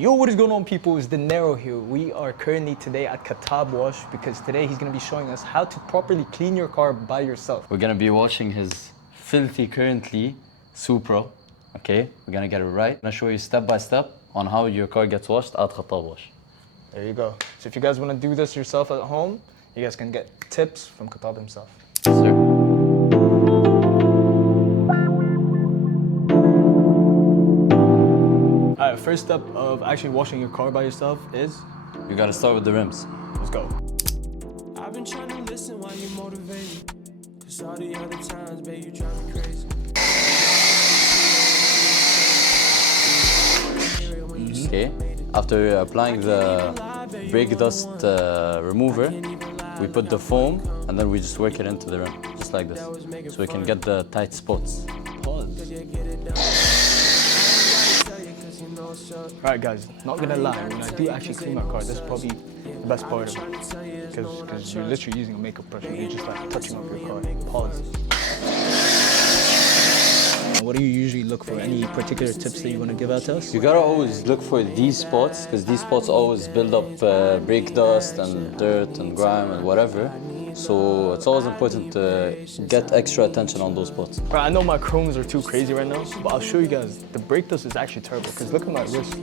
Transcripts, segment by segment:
Yo, what is going on, people? It's Dinero here. We are currently today at Khattab Wash because today he's going to be showing us how to properly clean your car by yourself. We're going to be washing his filthy currently Supra, okay? We're going to get it right. I'm going to show you step by step on how your car gets washed at Khattab Wash. There you go. So if you guys want to do this yourself at home, you guys can get tips from Khattab himself. Yes, sir. Alright, first step of actually washing your car by yourself is? You got to start with the rims. Let's go. I've been trying to listen while you motivate. Cause all the other times, babe, you drive me crazy. Okay, after applying the brake dust remover, we put the foam and then we just work it into the rim, just like this, so we can get the tight spots. Pause. Alright guys, not gonna lie, when I do actually clean my car, this is probably the best part of it. Because you're literally using a makeup brush and you're just like touching up your car. Pause. What do you usually look for? Any particular tips that you want to give out to us? You gotta always look for these spots, because these spots always build up brake dust and dirt and grime and whatever. So it's always important to get extra attention on those spots. Right, I know my chromes are too crazy right now, but I'll show you guys. The brake dust is actually terrible, because look at my wrist.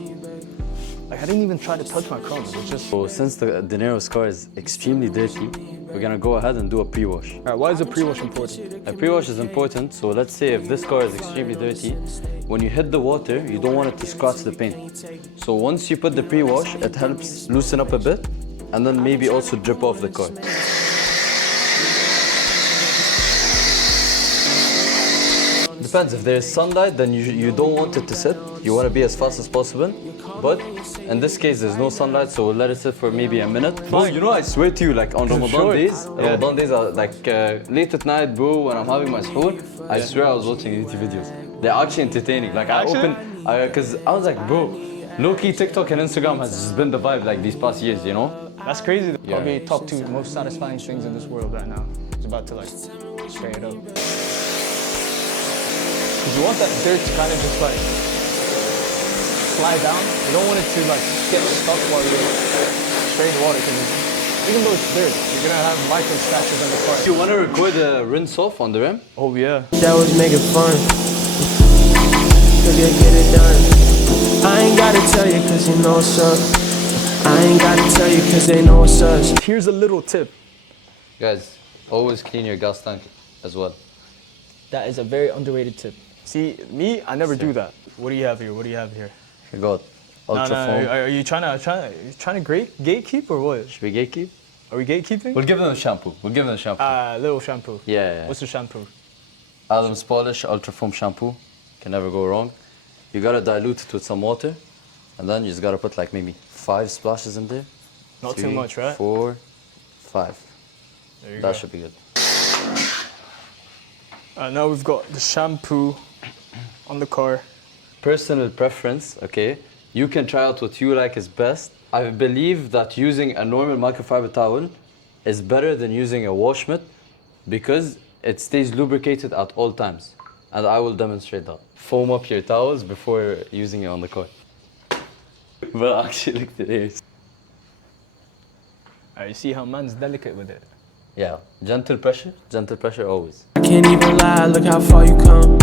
Like, I didn't even try to touch my chromes, it was just... So since the Dinero's car is extremely dirty, we're gonna go ahead and do a pre-wash. Alright, why is a pre-wash important? A pre-wash is important, so let's say if this car is extremely dirty, when you hit the water, you don't want it to scratch the paint. So once you put the pre-wash, it helps loosen up a bit, and then maybe also drip off the car. Depends, if there's sunlight, then you don't want it to sit. You want to be as fast as possible. But in this case, there's no sunlight, so we'll let it sit for maybe a minute. Bro, you know, I swear to you, like on Ramadan days, Ramadan days are like late at night, bro, when I'm having my suhoor, I swear I was watching YouTube videos. They're actually entertaining. Like I because I was like, bro, low-key TikTok and Instagram has just been the vibe like these past years, you know? That's crazy. Probably top 2 most satisfying things in this world right now. It's about to like straight it up. Because you want that dirt to kind of just like slide down. You don't want it to like get stuck while you're spraying the water, because even though it's dirt, you're gonna have micro scratches on the car. You want to record a rinse off on the rim? Oh yeah. That was making fun. Cause you get it done. I ain't gotta tell you cause you know what's up. I ain't gotta tell you cause they know what's us. Here's a little tip. Guys, always clean your gas tank as well. That is a very underrated tip. See, me, I never do that. What do you have here? What do you have here? You got ultra foam. Are you trying to gatekeep or what? Should we gatekeep? Are we gatekeeping? We'll give them a shampoo. We'll give them a shampoo. Little shampoo. Yeah. What's the shampoo? Adam's Polish Ultra Foam Shampoo. Can never go wrong. You gotta dilute it with some water, and then you just gotta put like maybe 5 splashes in there. Not 3, too much, right? 4, 5. There you That go. should be good. Now we've got the shampoo on the car. Personal preference, okay? You can try out what you like is best. I believe that using a normal microfiber towel is better than using a wash mitt because it stays lubricated at all times. And I will demonstrate that. Foam up your towels before using it on the car. But actually, look at this. You see how man's delicate with it. Yeah, gentle pressure always. I can't even lie, look how far you come.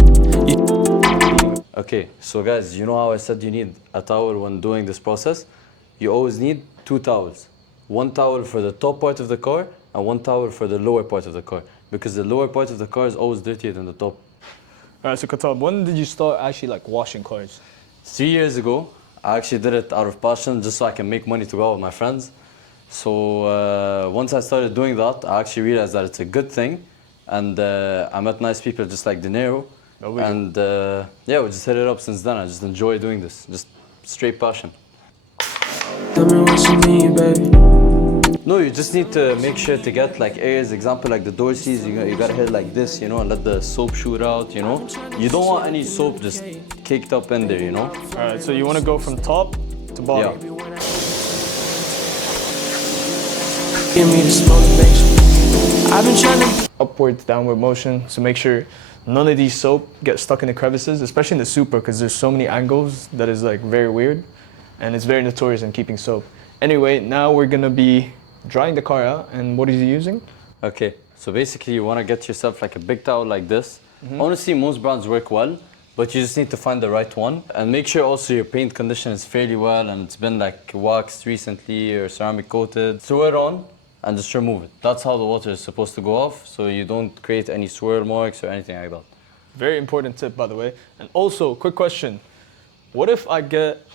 Okay, so guys, you know how I said you need a towel when doing this process? You always need 2 towels. 1 towel for the top part of the car and 1 towel for the lower part of the car. Because the lower part of the car is always dirtier than the top. Alright, so Khattab, when did you start actually like washing cars? 3 years ago, I actually did it out of passion just so I can make money to go out with my friends. So once I started doing that, I actually realized that it's a good thing. And I met nice people just like Dinero. And yeah, we just hit it up since then. I just enjoy doing this, just straight passion. Tell me what you need, baby. No, you just need to make sure to get like areas, example like the door seals, you gotta hit like this, you know, and let the soap shoot out, you know. You don't want any soap just caked up in there, you know. Alright, so you want to go from top to bottom. Yeah. Give me this motivation. I've been trying to Upwards, downward motion, so make sure none of these soap get stuck in the crevices, especially in the Supra, because there's so many angles that is like very weird. and it's very notorious in keeping soap. Anyway, now we're gonna be drying the car out, and what is he using? Okay, so basically you want to get yourself like a big towel like this. Honestly, most brands work well, but you just need to find the right one. And make sure also your paint condition is fairly well and it's been like waxed recently or ceramic coated. Throw it on and just remove it. That's how the water is supposed to go off, so you don't create any swirl marks or anything like that. Very important tip, by the way. And also, quick question. What if I get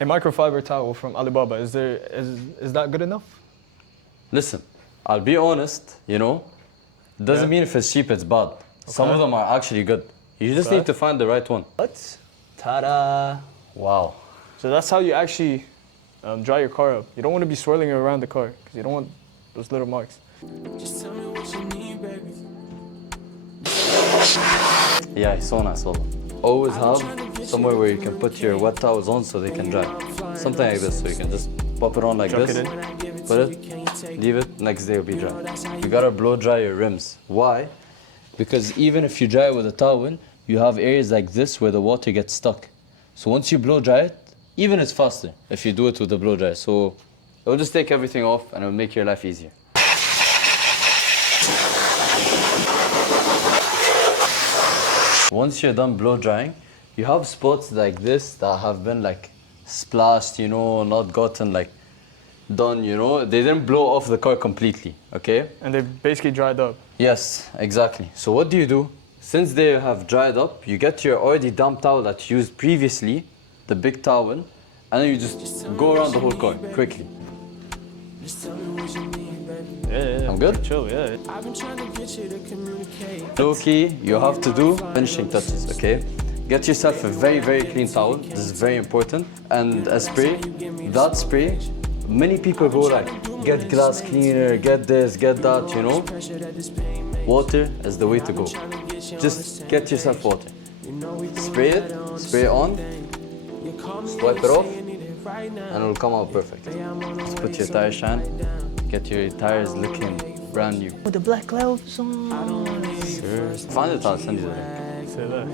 a microfiber towel from Alibaba? Is that good enough? Listen, I'll be honest, you know, doesn't mean if it's cheap it's bad. Some of them are actually good. You just need to find the right one. What? Ta-da! Wow. So that's how you actually dry your car up. You don't want to be swirling it around the car because you don't want those little marks. Just tell me what you need, baby. Yeah, it's so nice, wallah. Always have somewhere where you can put your wet towels on so they can dry. Something like this, so you can just pop it on like Chuck this, it in. put it, leave it, next day it'll be dry. You gotta blow dry your rims. Why? Because even if you dry it with a towel, you have areas like this where the water gets stuck. So once you blow dry it, even it's faster if you do it with the blow dryer. So it'll just take everything off and it'll make your life easier. Once you're done blow drying, you have spots like this that have been like splashed, you know, not gotten like done, you know. They didn't blow off the car completely, okay? And they basically dried up. Yes, exactly. So what do? Since they have dried up, you get your already damp towel that you used previously, the big towel, and then you just go around the whole car quickly. Just tell me what you need, baby. Yeah. I'm good? Chill, yeah. I've been trying to get you to communicate. Low key, you have to do finishing touches, okay? Get yourself a very, very clean towel. This is very important. And a spray. That spray, many people go like, get glass cleaner, get this, get that, you know? Water is the way to go. Just get yourself water. Spray it on, swipe it off, and it'll come out perfect. Just put your tire shine, get your tires looking brand new. With the black clouds on. Sure. Find it, I'll send you the link. Say that.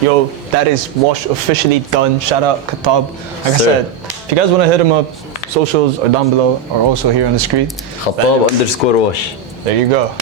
Yo, that is wash officially done. Shout out Khattab. Like I said, if you guys want to hit him up, socials are down below or also here on the screen. Khattab _wash. There you go.